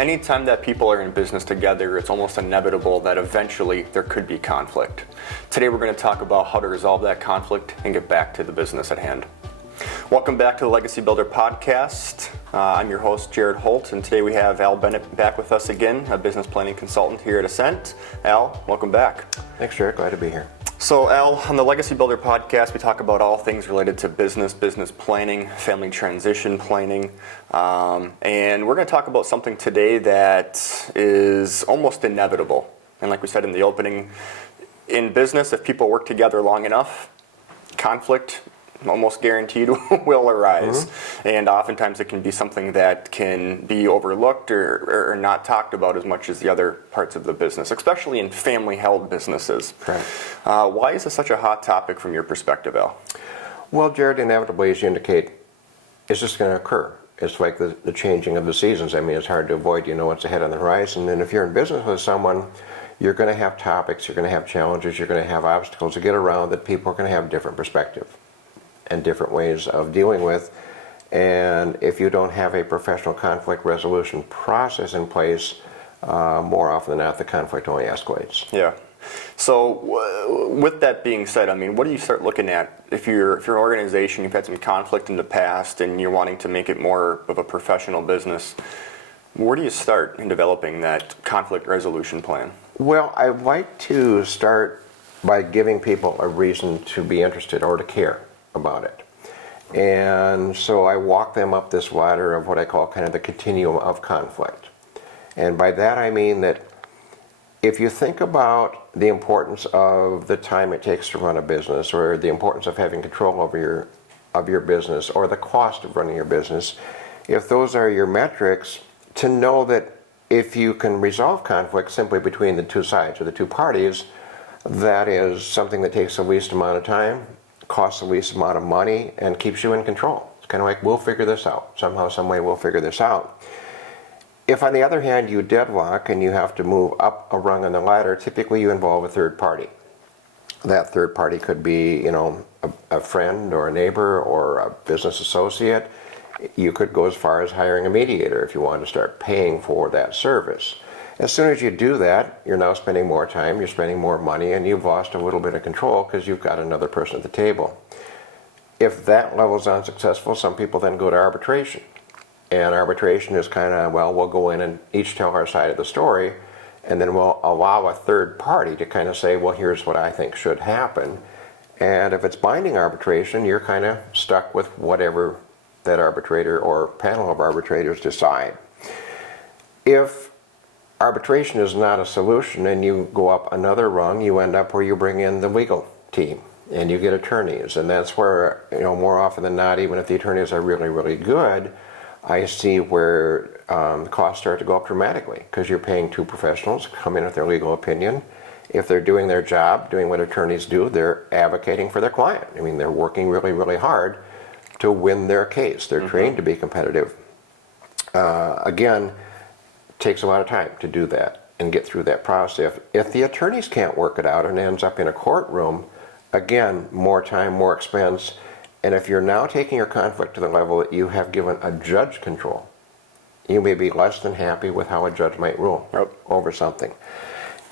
Anytime that people are in business together, it's almost inevitable that eventually there could be conflict. Today we're going to talk about how to resolve that conflict and get back to the business at hand. Welcome back to the Legacy Builder Podcast. I'm your host, Jared Holt, and today we have Al Bennett back with us again, a business planning consultant here at Ascent. Al, welcome back. Thanks, Jared. Glad to be here. So Al, on the Legacy Builder Podcast, we talk about all things related to business planning, family transition planning, and we're going to talk about something today that is almost inevitable. And like we said in the opening, in business, if people work together long enough, conflict almost guaranteed will arise. Mm-hmm. And oftentimes it can be something that can be overlooked or not talked about as much as the other parts of the business, especially in family-held businesses. Correct. Why is this such a hot topic from your perspective, Al? Well, Jared, inevitably, as you indicate, it's just going to occur. It's like the changing of the seasons. I mean, it's hard to avoid. You know what's ahead on the horizon. And if you're in business with someone, you're going to have topics, you're going to have challenges, you're going to have obstacles to get around that people are going to have different perspective and different ways of dealing with. And if you don't have a professional conflict resolution process in place, more often than not, the conflict only escalates. Yeah. So with that being said, I mean, what do you start looking at if you're an organization, you've had some conflict in the past and you're wanting to make it more of a professional business? Where do you start in developing that conflict resolution plan? Well, I like to start by giving people a reason to be interested or to care about it. And so I walk them up this ladder of what I call kind of the continuum of conflict. And by that I mean that if you think about the importance of the time it takes to run a business, or the importance of having control over your business, or the cost of running your business, if those are your metrics, to know that if you can resolve conflict simply between the two sides or the two parties, that is something that takes the least amount of time, costs the least amount of money, and keeps you in control. It's kind of like, we'll figure this out. Somehow, some way, we'll figure this out. If, on the other hand, you deadlock and you have to move up a rung on the ladder, typically you involve a third party. That third party could be, a friend or a neighbor or a business associate. You could go as far as hiring a mediator if you want to start paying for that service. As soon as you do that, you're now spending more time, you're spending more money, and you've lost a little bit of control because you've got another person at the table. If that level is unsuccessful, some people then go to arbitration. And arbitration is kind of, well, we'll go in and each tell our side of the story, and then we'll allow a third party to kind of say, well, here's what I think should happen. And if it's binding arbitration, you're kind of stuck with whatever that arbitrator or panel of arbitrators decide. If arbitration is not a solution and you go up another rung, you end up where you bring in the legal team and you get attorneys. And that's where, more often than not, even if the attorneys are really, really good, I see where the costs start to go up dramatically because you're paying two professionals to come in with their legal opinion. If they're doing their job, doing what attorneys do, they're advocating for their client. I mean, they're working really, really hard to win their case. They're trained to be competitive. Again, takes a lot of time to do that and get through that process. If the attorneys can't work it out and it ends up in a courtroom, again, more time, more expense. And if you're now taking your conflict to the level that you have given a judge control, you may be less than happy with how a judge might rule over something.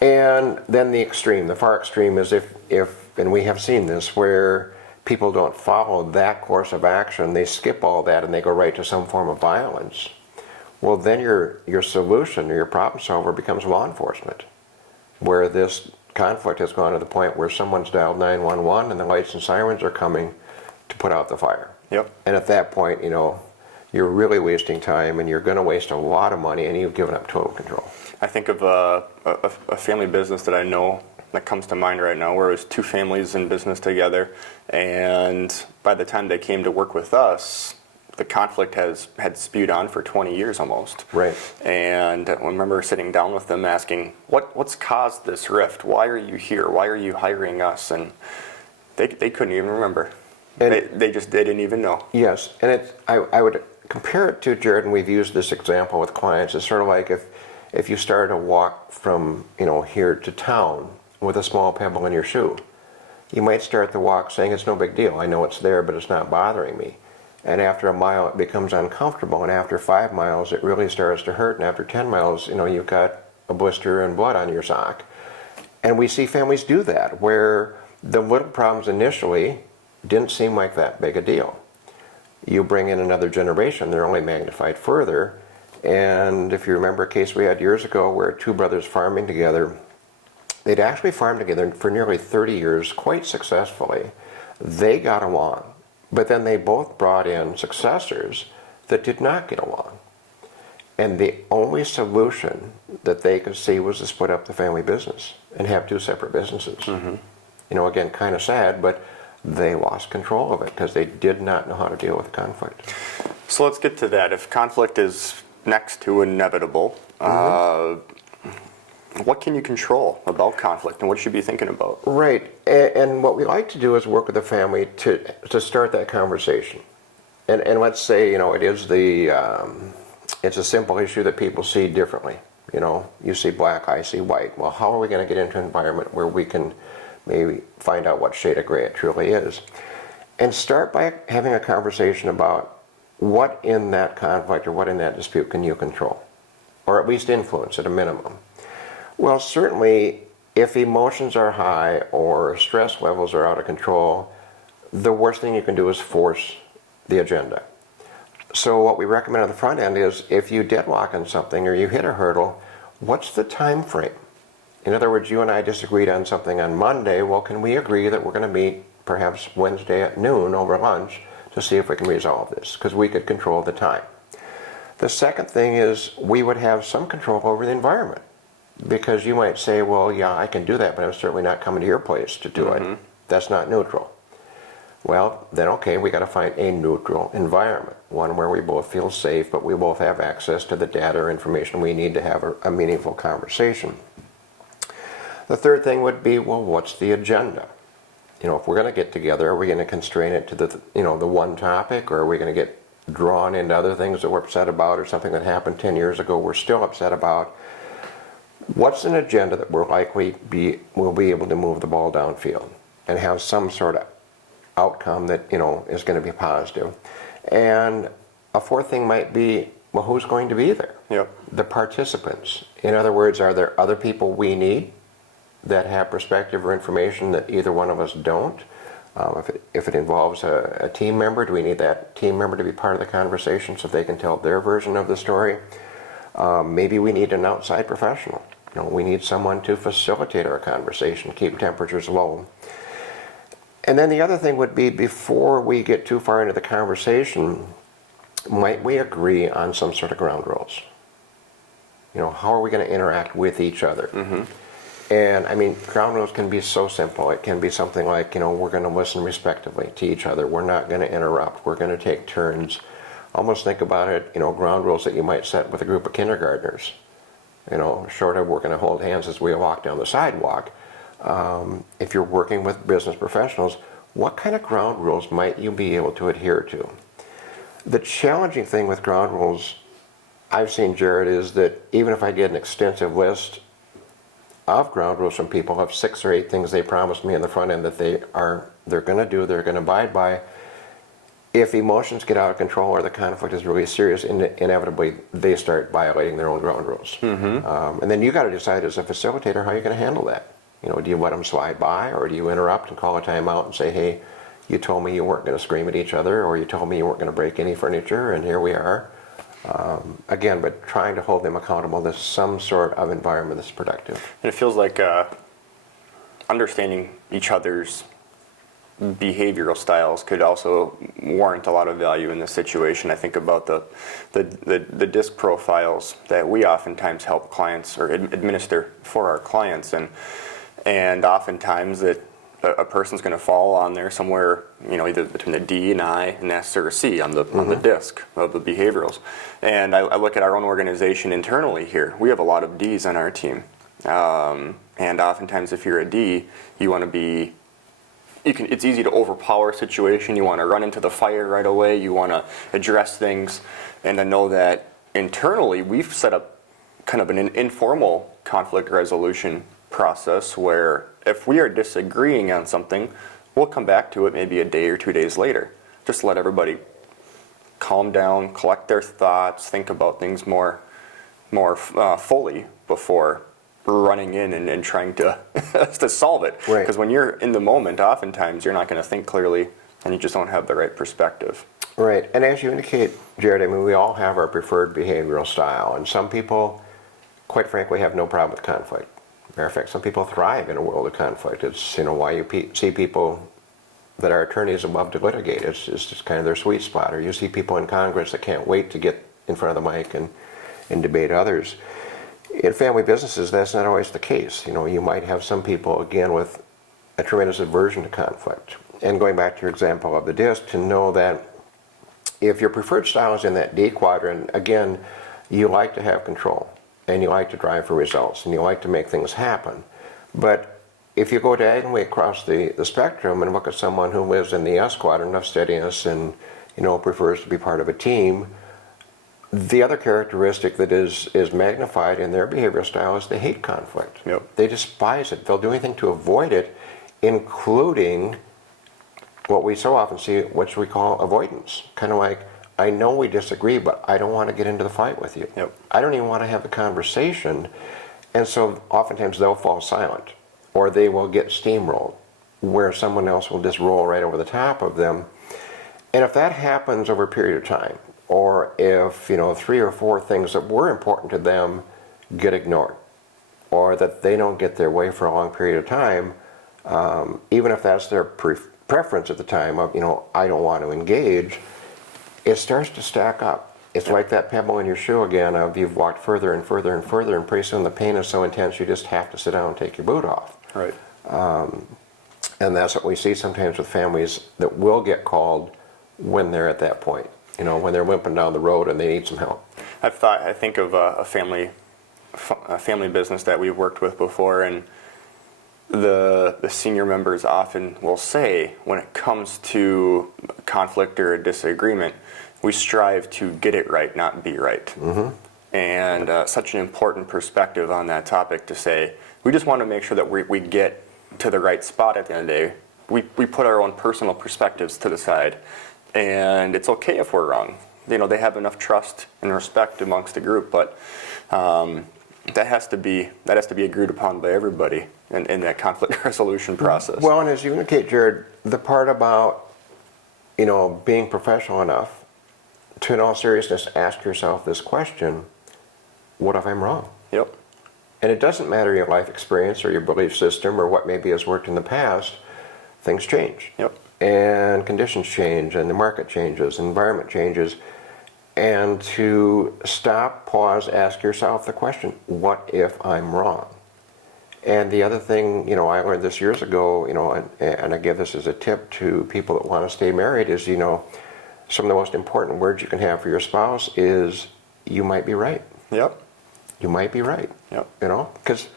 And then the extreme, the far extreme is if, and we have seen this, where people don't follow that course of action, they skip all that and they go right to some form of violence. Well, then your solution or your problem solver becomes law enforcement, where this conflict has gone to the point where someone's dialed 911 and the lights and sirens are coming to put out the fire. Yep. And at that point, you're really wasting time and you're going to waste a lot of money and you've given up total control. I think of a family business that I know that comes to mind right now where it was two families in business together, and by the time they came to work with us, the conflict had spewed on for 20 years almost. Right. And I remember sitting down with them asking, what's caused this rift? Why are you here? Why are you hiring us? And they couldn't even remember. They didn't even know. Yes, and I would compare it to, Jared, and we've used this example with clients. It's sort of like if you started a walk from here to town with a small pebble in your shoe. You might start the walk saying it's no big deal. I know it's there, but it's not bothering me. and after a mile it becomes uncomfortable, and after 5 miles it really starts to hurt, and after 10 miles, you've got a blister and blood on your sock. And we see families do that, where the little problems initially didn't seem like that big a deal. You bring in another generation, they're only magnified further. And if you remember a case we had years ago where two brothers farming together, they'd actually farmed together for nearly 30 years quite successfully. They got along, but then they both brought in successors that did not get along. And the only solution that they could see was to split up the family business and have two separate businesses. Again, kind of sad, but they lost control of it because they did not know how to deal with conflict. So let's get to that. If conflict is next to inevitable, what can you control about conflict, and what should you be thinking about? Right, and what we like to do is work with the family to start that conversation. And let's say, it is it's a simple issue that people see differently. You see black, I see white. Well, how are we going to get into an environment where we can maybe find out what shade of gray it truly is? And start by having a conversation about what in that conflict or what in that dispute can you control, or at least influence at a minimum. Well, certainly, if emotions are high or stress levels are out of control, the worst thing you can do is force the agenda. So what we recommend on the front end is, if you deadlock on something or you hit a hurdle, what's the time frame? In other words, you and I disagreed on something on Monday. Well, can we agree that we're going to meet perhaps Wednesday at noon over lunch to see if we can resolve this? Because we could control the time. The second thing is, we would have some control over the environment. Because you might say, well, yeah, I can do that, but I'm certainly not coming to your place to do it. That's not neutral. Well, then okay, we got to find a neutral environment, one where we both feel safe, but we both have access to the data or information we need to have a meaningful conversation. The third thing would be, well, what's the agenda? If we're going to get together, are we going to constrain it to the one topic, or are we going to get drawn into other things that we're upset about, or something that happened 10 years ago we're still upset about? What's an agenda that we're likely will be able to move the ball downfield and have some sort of outcome that is going to be positive? And a fourth thing might be, well, who's going to be there? Yep. The participants. In other words, are there other people we need that have perspective or information that either one of us don't? If it involves a team member, do we need that team member to be part of the conversation so they can tell their version of the story? Maybe we need an outside professional. We need someone to facilitate our conversation, keep temperatures low. And then the other thing would be, before we get too far into the conversation, might we agree on some sort of ground rules? How are we going to interact with each other? And ground rules can be so simple. It can be something like, we're going to listen respectively to each other. We're not going to interrupt. We're going to take turns. Almost think about it, ground rules that you might set with a group of kindergartners. Short of we're going to hold hands as we walk down the sidewalk. If you're working with business professionals, what kind of ground rules might you be able to adhere to? The challenging thing with ground rules I've seen, Jared, is that even if I get an extensive list of ground rules from people of 6 or 8 things they promised me in the front end that they're going to do, they're going to abide by, if emotions get out of control or the conflict is really serious, inevitably they start violating their own ground rules. And then you got to decide as a facilitator how you're going to handle that. Do you let them slide by, or do you interrupt and call a timeout and say, hey, you told me you weren't going to scream at each other, or you told me you weren't going to break any furniture, and here we are. Again, but trying to hold them accountable to some sort of environment that's productive. And it feels like understanding each other's behavioral styles could also warrant a lot of value in this situation. I think about the disc profiles that we oftentimes help clients or administer for our clients, and oftentimes that a person's going to fall on there somewhere, either between the D and I and S or C on the disc of the behaviorals. And I look at our own organization internally here. We have a lot of Ds on our team, and oftentimes if you're a D, you want to be. It's easy to overpower a situation. You want to run into the fire right away. You want to address things, and to know that internally we've set up kind of an informal conflict resolution process where if we are disagreeing on something, we'll come back to it maybe a day or 2 days later. Just let everybody calm down, collect their thoughts, think about things more fully before running in and trying to to solve it. Right. Because when you're in the moment, oftentimes you're not going to think clearly, and you just don't have the right perspective. Right, and as you indicate, Jared, I mean, we all have our preferred behavioral style, and some people, quite frankly, have no problem with conflict. Matter of fact, some people thrive in a world of conflict. It's, why you see people that are attorneys that love to litigate. It's just kind of their sweet spot. Or you see people in Congress that can't wait to get in front of the mic and debate others. In family businesses, that's not always the case. You might have some people, again, with a tremendous aversion to conflict. And going back to your example of the disc, to know that if your preferred style is in that D quadrant, again, you like to have control, and you like to drive for results, and you like to make things happen. But if you go diagonally across the spectrum and look at someone who lives in the S quadrant of steadiness and prefers to be part of a team, the other characteristic that is magnified in their behavioral style is they hate conflict. Yep. They despise it. They'll do anything to avoid it, including what we so often see, which we call avoidance. Kind of like, I know we disagree, but I don't want to get into the fight with you. Yep. I don't even want to have the conversation. And so oftentimes they'll fall silent, or they will get steamrolled, where someone else will just roll right over the top of them. And if that happens over a period of time, or if 3 or 4 things that were important to them get ignored, or that they don't get their way for a long period of time, even if that's their preference at the time of, I don't want to engage, it starts to stack up. It's like that pebble in your shoe again of you've walked further and further and further, and pretty soon the pain is so intense you just have to sit down and take your boot off. Right. And that's what we see sometimes with families that will get called when they're at that point, when they're limping down the road and they need some help. I think of a family business that we've worked with before, and the senior members often will say, when it comes to conflict or a disagreement, we strive to get it right, not be right. Mm-hmm. And such an important perspective on that topic to say, we just want to make sure that we get to the right spot at the end of the day. We put our own personal perspectives to the side, and it's okay if we're wrong. They have enough trust and respect amongst the group, but that has to be agreed upon by everybody in that conflict resolution process. Well, and as you indicate, Jared, the part about being professional enough to, in all seriousness, ask yourself this question: what if I'm wrong? Yep. And it doesn't matter your life experience or your belief system or what maybe has worked in the past. Things change. Yep. And conditions change, and the market changes, and environment changes. And to stop, pause, ask yourself the question, what if I'm wrong? And the other thing, I learned this years ago, and I give this as a tip to people that want to stay married, is, some of the most important words you can have for your spouse is, you might be right. Yep. You might be right. Yep. Because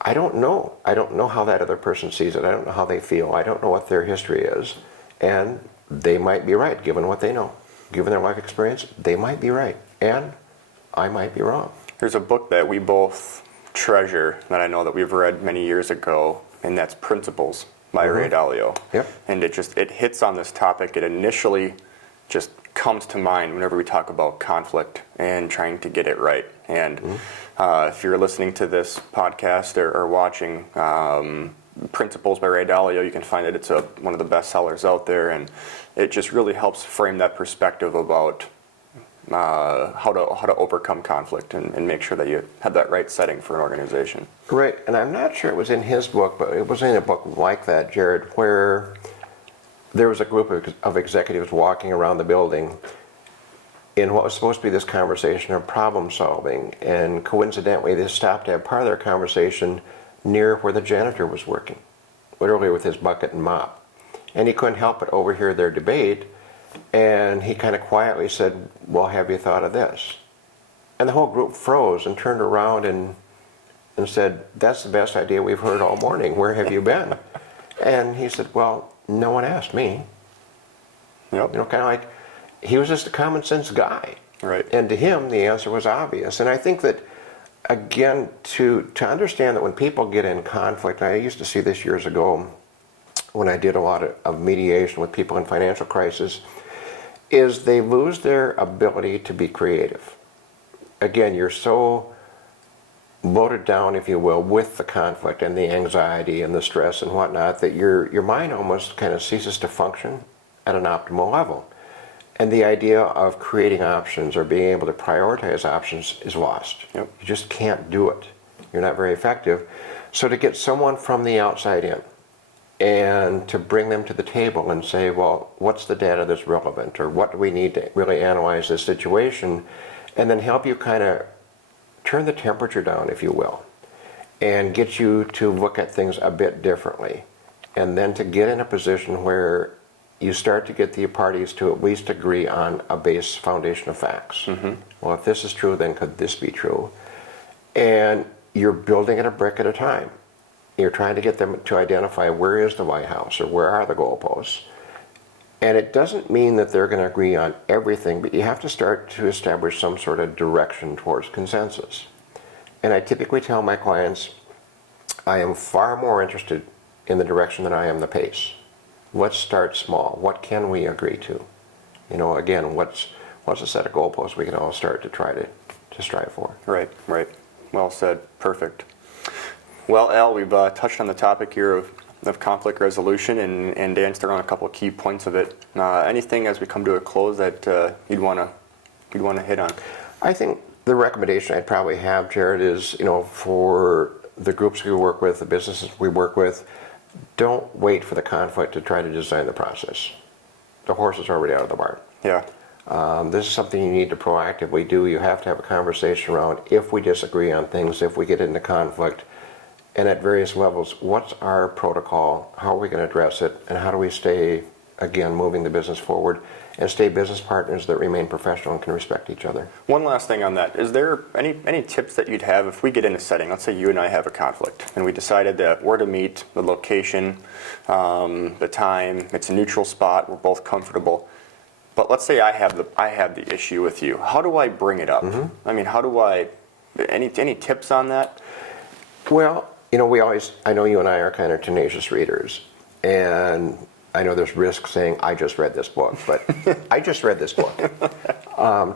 I don't know. I don't know how that other person sees it. I don't know how they feel. I don't know what their history is. And they might be right, given what they know. Given their life experience, they might be right. And I might be wrong. There's a book that we both treasure that I know that we've read many years ago, and that's Principles by Ray Dalio. Yep. And it hits on this topic. It initially just comes to mind whenever we talk about conflict and trying to get it right. And if you're listening to this podcast or watching Principles by Ray Dalio, you can find it. It's one of the best sellers out there, and it just really helps frame that perspective about how to overcome conflict and make sure that you have that right setting for an organization. Right, and I'm not sure it was in his book, but it was in a book like that, Jared, where there was a group of executives walking around the building in what was supposed to be this conversation of problem solving, and coincidentally they stopped to have part of their conversation near where the janitor was working, literally with his bucket and mop. And he couldn't help but overhear their debate, and he kind of quietly said, well, have you thought of this? And the whole group froze and turned around and said, that's the best idea we've heard all morning. Where have you been? And he said, well, no one asked me. Yep. Kind of like, he was just a common sense guy. Right. And to him, the answer was obvious. And I think that, again, to understand that when people get in conflict, I used to see this years ago when I did a lot of mediation with people in financial crisis, is they lose their ability to be creative. Again, you're so loaded down, if you will, with the conflict and the anxiety and the stress and whatnot that your mind almost kind of ceases to function at an optimal level. And the idea of creating options or being able to prioritize options is lost. Yep. You just can't do it. You're not very effective. So to get someone from the outside in and to bring them to the table and say, well, what's the data that's relevant, or what do we need to really analyze this situation, and then help you kind of turn the temperature down, if you will, and get you to look at things a bit differently, and then to get in a position where you start to get the parties to at least agree on a base foundation of facts. Well, if this is true, then could this be true? And you're building it a brick at a time. You're trying to get them to identify where is the lighthouse or where are the goalposts. And it doesn't mean that they're going to agree on everything, but you have to start to establish some sort of direction towards consensus. And I typically tell my clients, I am far more interested in the direction than I am the pace. Let's start small. What can we agree to? You know, again, what's a set of goalposts we can all start to try to strive for? Right, right. Well said. Perfect. Well, Al, we've touched on the topic here of conflict resolution, and danced around a couple of key points of it. Anything as we come to a close that you'd want to hit on? I think the recommendation I'd probably have, Jared, is, you know, for the groups we work with, the businesses we work with, don't wait for the conflict to try to design the process. The horse is already out of the barn. Yeah. This is something you need to proactively do. You have to have a conversation around if we disagree on things, if we get into conflict, and at various levels, what's our protocol, how are we going to address it, and how do we stay, again, moving the business forward and stay business partners that remain professional and can respect each other. One last thing on that. Is there any tips that you'd have if we get in a setting, let's say you and I have a conflict, and we decided that we're to meet, the location, the time, it's a neutral spot, we're both comfortable, but let's say I have the issue with you. How do I bring it up? I mean, how do I, any tips on that? Well, you know, I know you and I are kind of tenacious readers, and I know there's risk saying, I just read this book, but I just read this book.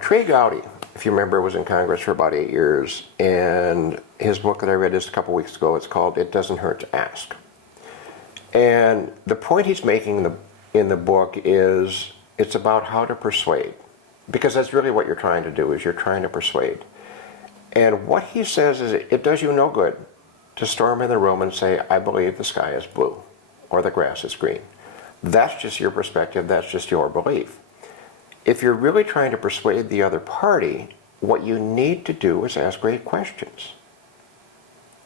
Trey Gowdy, if you remember, was in Congress for about 8 years, and his book that I read just a couple weeks ago, it's called It Doesn't Hurt to Ask. And the point he's making in the book is, it's about how to persuade, because that's really what you're trying to do, is you're trying to persuade. And what he says is, it does you no good to storm in the room and say, I believe the sky is blue, or the grass is green. That's just your perspective, that's just your belief. If you're really trying to persuade the other party, what you need to do is ask great questions.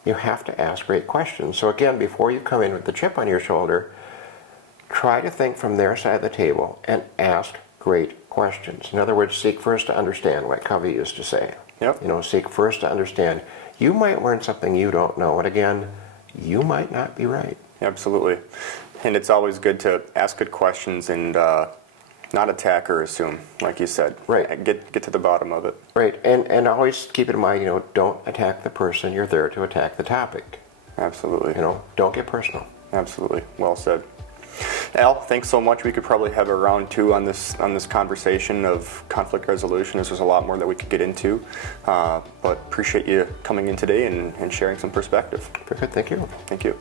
You have to ask great questions. So again, before you come in with the chip on your shoulder, try to think from their side of the table and ask great questions. In other words, seek first to understand, like Covey used to say. Yep. You know, seek first to understand. You might learn something you don't know, and again, you might not be right. Absolutely. And it's always good to ask good questions and not attack or assume, like you said. Right. Get to the bottom of it. Right, and always keep in mind, you know, don't attack the person, you're there to attack the topic. Absolutely. You know, don't get personal. Absolutely. Well said. Al, thanks so much. We could probably have a round two on this conversation of conflict resolution. There's a lot more that we could get into, but appreciate you coming in today and sharing some perspective. Very good, thank you. Thank you.